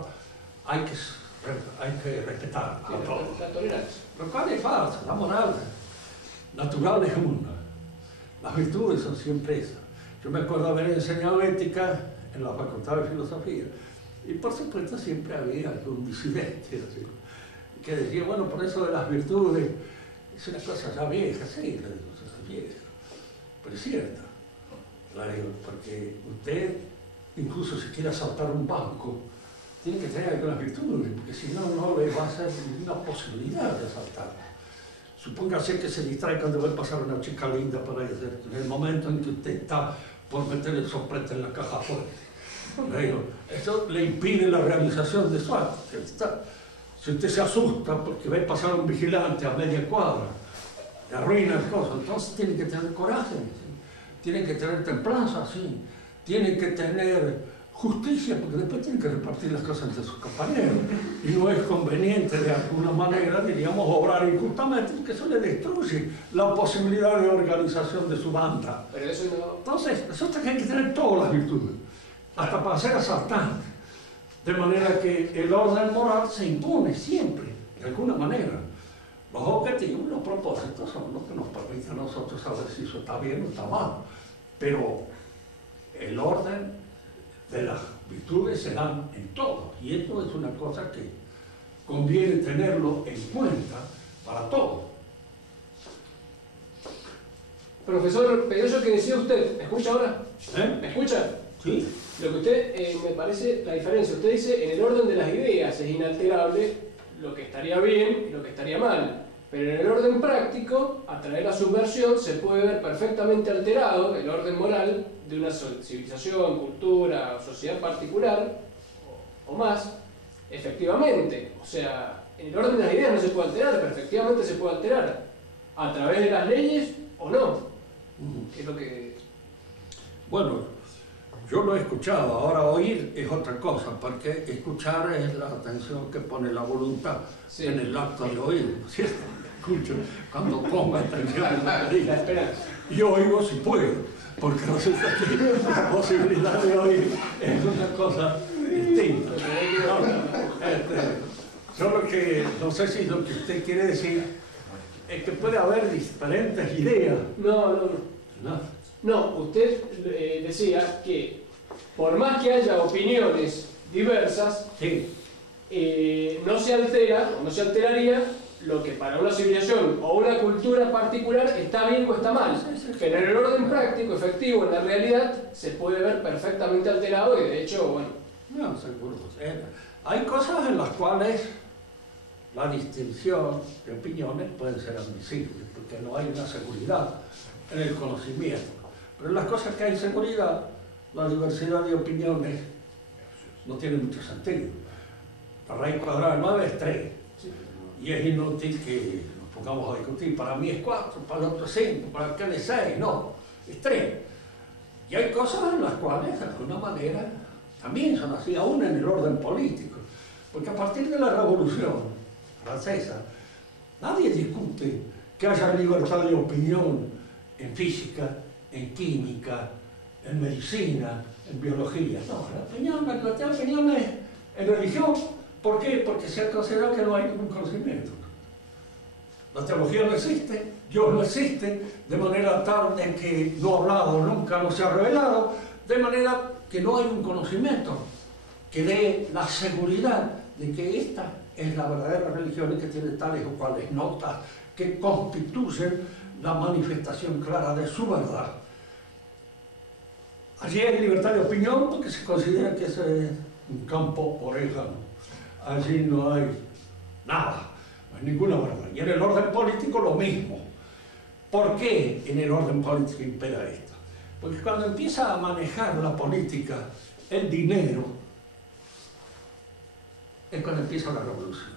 hay que respetar a todos. la tolerancia. Lo cual es falso, la moral natural es una, las virtudes son siempre esas. Yo me acuerdo haber enseñado ética en la Facultad de Filosofía y por supuesto siempre había algún disidente así, que decía, bueno, por eso de las virtudes es una cosa ya vieja, sí, le digo, es vieja, pero es cierta. La digo, porque usted, incluso si quiere asaltar un banco, tiene que tener algunas virtudes, porque si no, no le va a ser ninguna posibilidad de asaltar. Supóngase que se distrae cuando ve pasar una chica linda por ahí, en el momento en que usted está por meter el soplete en la caja fuerte. Le digo, eso le impide la realización de su acto. Si usted se asusta porque ve pasar un vigilante a media cuadra, le arruina las cosas, entonces tiene que tener coraje, ¿sí? Tiene que tener templanza, sí. Tiene que tener justicia, porque después tiene que repartir las cosas entre sus compañeros. Y no es conveniente de alguna manera, diríamos, obrar injustamente, porque eso le destruye la posibilidad de organización de su banda. Pero eso no... Entonces, resulta que hay que tener todas las virtudes, hasta para ser asaltante. De manera que el orden moral se impone siempre, de alguna manera. Los objetivos, los propósitos son los que nos permiten a nosotros saber si eso está bien o está mal. Pero el orden de las virtudes se dan en todo, y esto es una cosa que conviene tenerlo en cuenta para todo. Profesor Pedroso, ¿qué decía usted? ¿Me escucha ahora? ¿Me escucha? Sí. Lo que usted, me parece la diferencia, usted dice, en el orden de las ideas es inalterable lo que estaría bien y lo que estaría mal, pero en el orden práctico, a través de la subversión, se puede ver perfectamente alterado el orden moral de una civilización, cultura o sociedad particular, o más, efectivamente. O sea, en el orden de las ideas no se puede alterar, pero efectivamente se puede alterar, a través de las leyes o no. ¿Qué es lo que...? Bueno, yo lo he escuchado, ahora oír es otra cosa, porque escuchar es la atención que pone la voluntad en el acto de oír, ¿cierto? Escucho cuando pongo atención en lo que digo. La esperanza. Y oigo si puedo, porque resulta que la posibilidad de oír es una cosa distinta. Yo lo que, no sé si lo que usted quiere decir es que puede haber diferentes ideas. No, usted decía que por más que haya opiniones diversas, Sí. No se altera, o no se alteraría lo que para una civilización o una cultura particular está bien o está mal. Pero en el orden práctico, efectivo, en la realidad, se puede ver perfectamente alterado y de hecho, bueno... No, seguro. Hay cosas en las cuales la distinción de opiniones puede ser admisible, porque no hay una seguridad en el conocimiento. Pero en las cosas que hay seguridad, la diversidad de opiniones no tiene mucho sentido. La raíz cuadrada de 9 es 3. Y es inútil que nos pongamos a discutir. Para mí es 4, para el otro es 5, para aquel es 6. No, es 3. Y hay cosas en las cuales, de alguna manera, también son así, aún en el orden político. Porque a partir de la Revolución Francesa, nadie discute que haya libertad de opinión en física, en química, en medicina, en biología. No, la libertad de opinión es en religión. ¿Por qué? Porque se ha considerado que no hay ningún conocimiento. La teología no existe, Dios no existe, de manera tal de que no ha hablado, nunca no se ha revelado, de manera que no hay un conocimiento que dé la seguridad de que esta es la verdadera religión y que tiene tales o cuales notas que constituyen la manifestación clara de su verdad. Allí hay libertad de opinión porque se considera que ese es un campo orégano. Allí no hay nada, no hay ninguna verdad. Y en el orden político lo mismo. ¿Por qué en el orden político impera esto? Porque cuando empieza a manejar la política el dinero, es cuando empieza la revolución.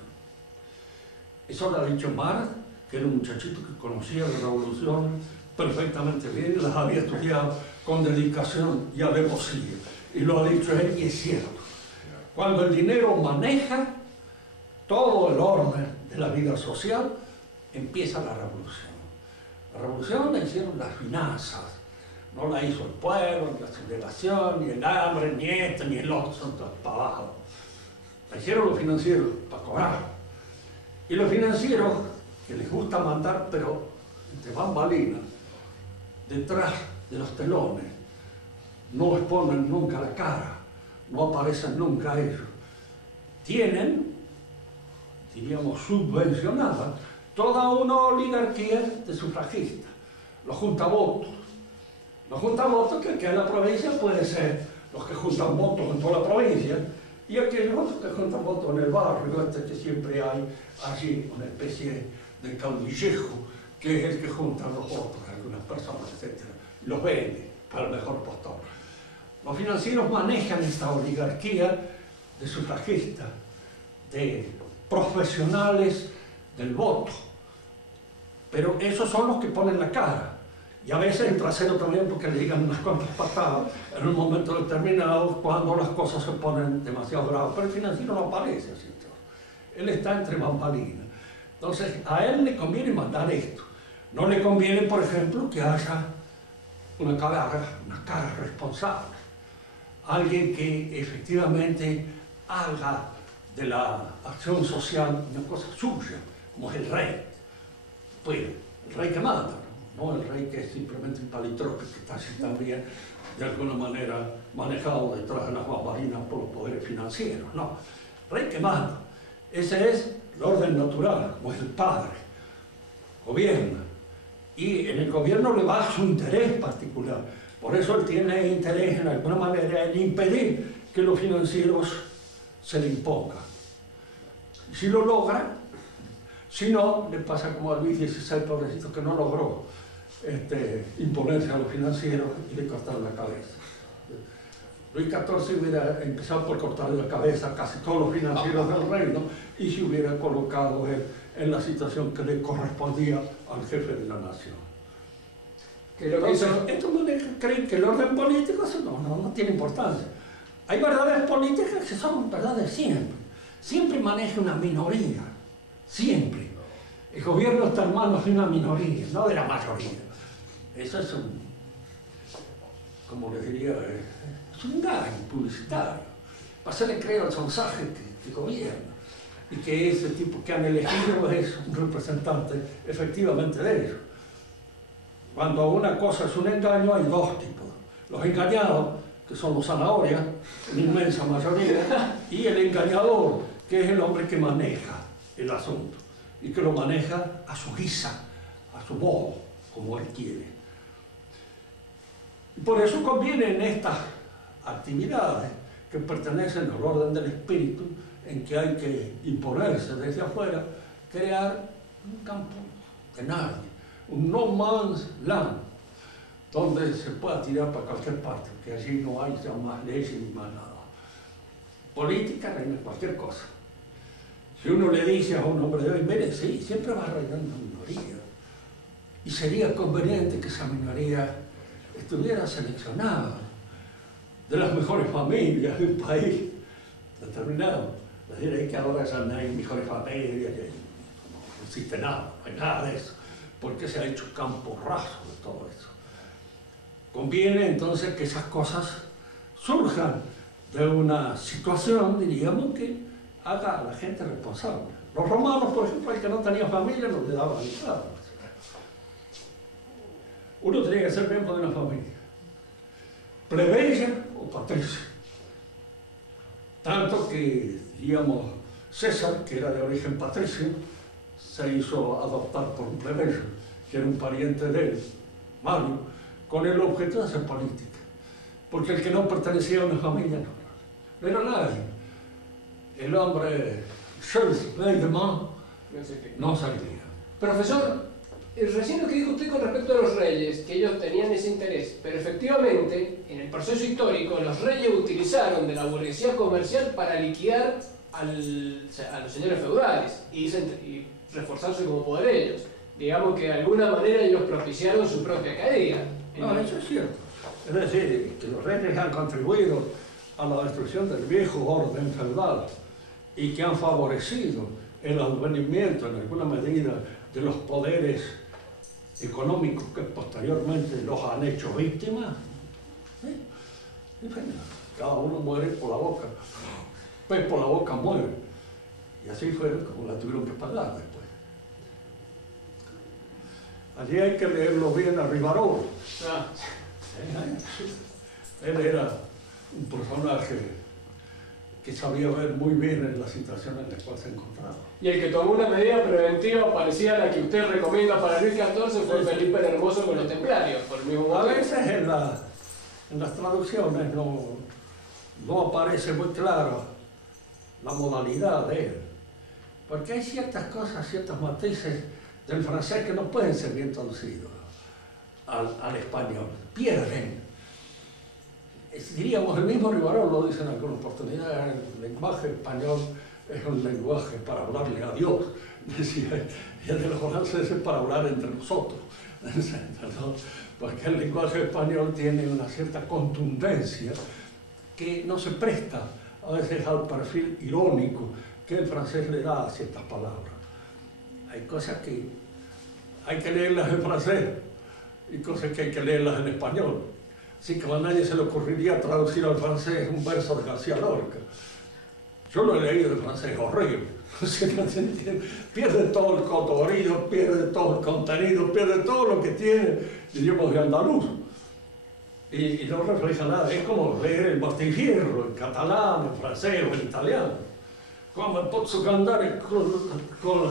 Eso lo ha dicho Marx, que era un muchachito que conocía la revolución perfectamente bien, las había estudiado con dedicación y alevosía. Y lo ha dicho él y es cierto. Cuando el dinero maneja todo el orden de la vida social, empieza la revolución. La revolución la hicieron las finanzas, no la hizo el pueblo, ni la sublevación, ni el hambre, ni esto, ni el otro, son todos para abajo. La hicieron los financieros para cobrar. Y los financieros, que les gusta mandar, pero entre bambalinas, detrás de los telones, no exponen nunca la cara, no aparecen nunca ellos. Tienen, diríamos, subvencionada toda una oligarquía de sufragistas, los juntavotos. Los juntavotos que aquí en la provincia puede ser los que juntan votos en toda la provincia y aquellos otros que juntan votos en el barrio, que siempre hay allí una especie de caudillejo que es el que junta los votos de algunas personas, etc. Los vende para el mejor postor. Los financieros manejan esta oligarquía de sufragistas, de profesionales del voto, pero esos son los que ponen la cara. Y a veces el trasero también porque le digan unas cuantas patadas en un momento determinado cuando las cosas se ponen demasiado graves. Pero el financiero no aparece así. Él está entre bambalinas. Entonces, a él le conviene mandar esto. No le conviene, por ejemplo, que haya una cara responsable. Alguien que efectivamente haga de la acción social una cosa suya, como es el rey. Pues el rey que manda. No el rey que es simplemente un palitroque que está así también de alguna manera manejado detrás de las bambalinas por los poderes financieros, no. El rey que manda, ese es el orden natural, como es el padre, gobierna, y en el gobierno le va su interés particular, por eso él tiene interés en alguna manera en impedir que los financieros se le impongan. Si lo logra, si no, le pasa como a Luis XVI, pobrecito, que no logró imponerse a los financieros y le cortaron la cabeza. Luis XIV hubiera empezado por cortarle la cabeza a casi todos los financieros del reino y se hubiera colocado en la situación que le correspondía al jefe de la nación. Entonces, estos creen que el orden político no tiene importancia. Hay verdades políticas que son verdades siempre. Siempre maneja una minoría. Siempre. El gobierno está en manos de una minoría, no de la mayoría. Eso es como les diría, es un engaño publicitario. Para hacerle creer al sonsaje que gobierna. Y que ese tipo que han elegido es un representante efectivamente de ellos. Cuando una cosa es un engaño, hay dos tipos. Los engañados, que son los zanahorias, en inmensa mayoría, y el engañador, que es el hombre que maneja el asunto, y que lo maneja a su guisa, a su modo, como él quiere. Y por eso conviene en estas actividades que pertenecen al orden del espíritu, en que hay que imponerse desde afuera, crear un campo de nadie, un no man's land, donde se pueda tirar para cualquier parte, que allí no hay ya más leyes ni más nada. Política reina cualquier cosa. Si uno le dice a un hombre de hoy, mire, sí, siempre va a reinar una minoría, y sería conveniente que esa minoría estuviera seleccionada de las mejores familias de un país determinado. Es decir, que ahora ya no hay mejores familias, no existe nada, no hay nada de eso, porque se ha hecho campo raso de todo eso. Conviene entonces que esas cosas surjan de una situación, diríamos, que haga a la gente responsable. Los romanos, por ejemplo, el que no tenía familia no le daban nada. Uno tenía que ser miembro de una familia, plebeya o patricia. Tanto que, digamos, César, que era de origen patricio, se hizo adoptar por un plebeyo, que era un pariente de él, Mario, con el objeto de hacer política. porque el que no pertenecía a una familia no era nadie. El hombre, no salía. Profesor, recién lo que dijo usted con respecto a los reyes, que ellos tenían ese interés, pero efectivamente, en el proceso histórico, los reyes utilizaron de la burguesía comercial para liquidar a los señores feudales y reforzarse como poder ellos. Digamos que de alguna manera ellos propiciaron su propia caída. No, eso es cierto. Es decir, que los reyes han contribuido a la destrucción del viejo orden feudal y que han favorecido el advenimiento en alguna medida de los poderes económicos que posteriormente los han hecho víctimas. ¿Sí? Y bueno, cada uno muere por la boca, pues por la boca muere. Y así fue como la tuvieron que pagar después. Allí hay que leerlo bien a Rivarol. Él era un personaje que sabía ver muy bien en la situación en la cual se encontraba. Y el que tomó una medida preventiva parecida a la que usted recomienda para Luis XIV fue Felipe el Hermoso con los templarios, por el mismo motivo. A veces en las traducciones no aparece muy claro la modalidad de él, porque hay ciertas cosas, ciertos matices del francés que no pueden ser bien traducidos al español, pierden. Diríamos, el mismo Rivarol lo dice en alguna oportunidad, el lenguaje español es un lenguaje para hablarle a Dios, decía, y el de los franceses para hablar entre nosotros, porque el lenguaje español tiene una cierta contundencia que no se presta a veces al perfil irónico que el francés le da a ciertas palabras. Hay cosas que hay que leerlas en francés y cosas que hay que leerlas en español. Así que a nadie se le ocurriría traducir al francés un verso de García Lorca. Yo lo he leído en francés, horrible. O sea, no se entiende. Pierde todo el colorido, pierde todo el contenido, pierde todo lo que tiene el idioma de andaluz. Y no refleja nada. Es como leer el Batifierro en catalán, en francés o en italiano. Come posso cantare con